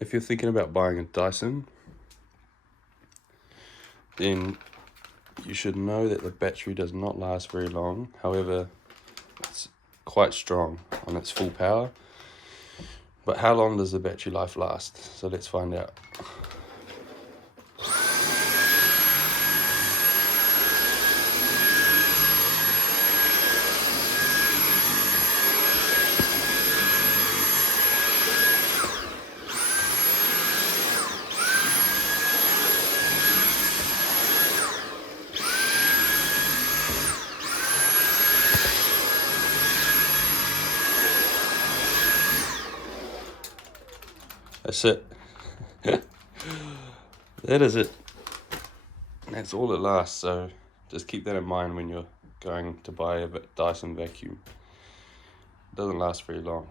If you're thinking about buying a Dyson, then you should know that the battery does not last very long. However, it's quite strong on its full power. But how long does the battery life last? So let's find out. That's it. That is it. That's all it lasts, so just keep that in mind when you're going to buy a Dyson vacuum. It doesn't last very long.